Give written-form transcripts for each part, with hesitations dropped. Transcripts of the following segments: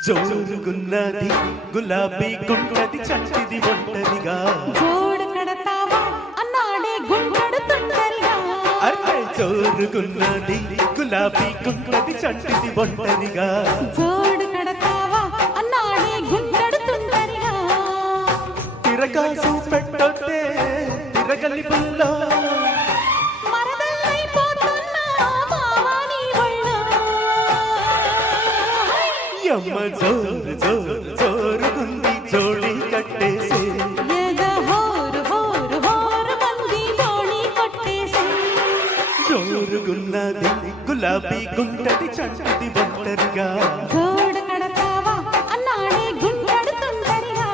జోరుగున్నది గులాబీ గుంటది చంటిది ఒంటరిగా జోడు కడతావా అన్నాడే గుంటడు తుంటరిగా అరే జోరుగున్నది గులాబీ గుంటది చంటిది ఒంటరిగా జోడు కడతావా అన్నాడే గుంటడు తుంటరిగా తిరగాసు పెట్టొద్దే తిరగలి పుల్లో అమ్మ జోరు జోరు జోరుగుంది జోడి కట్టేసే జోరుగున్నది గులాబీ గుంటది చంటిది ఒంటరిగా జోడు కడతావా అన్నాడే గుంటడు తుంటరిగా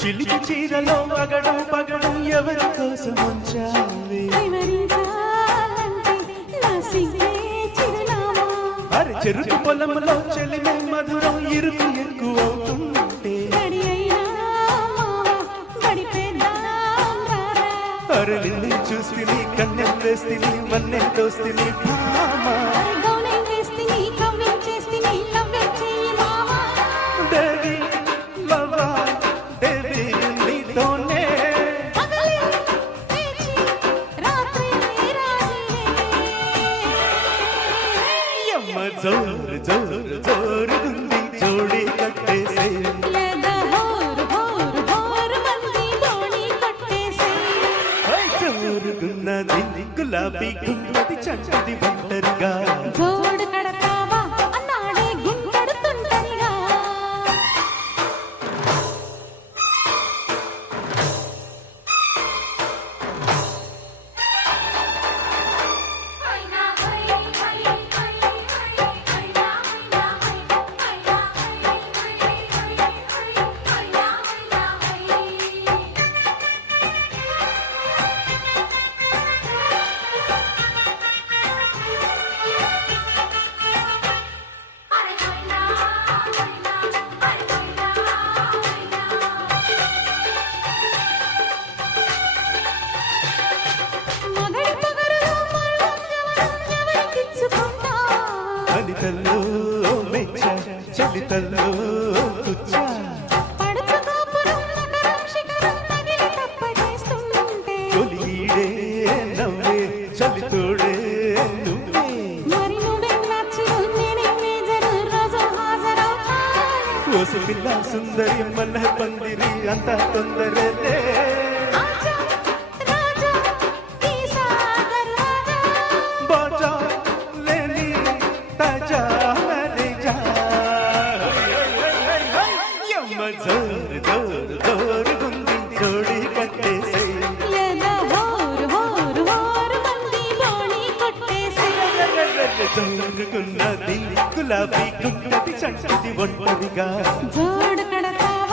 చిలికి చీరలో అగడం పగడం ఎవరి కోసం ఉంచాలి అరే చెరుకు పొలంలో చెలిమే మధురం ఇరుకు ఎక్కువ అవుతుంటే అరే నిన్ను చూస్తిని కన్నెం వేస్తిని వన్నెం తోస్తిని భామా దేవి లవ్వా దేవి నీతోనే అమ్మ జోరు జోరు జోరుగుంది జోడి కట్టేసే జోరుగున్నది గులాబీ గుంటది చంటిది ఒంటరిగా జోడు కడతావా అన్నాడే గుంటడు తుంటరిగా అనితల్లో మెచ్చ చలితల్లో తుచ్చ తొలిడే నవ్వే చలితోడే నువ్వే ఓసి పిల్ల సుందరి మల్ల పందిరి అంత తొందరలే బాజా లేని తాజా మరే జా యమ్మ జోరు జోరు జోరుగుంది జోడి కట్టేసే జోరుగున్నది గులాబీ గుంటది చంటిది ఒంటరిగా జోడు కడతావా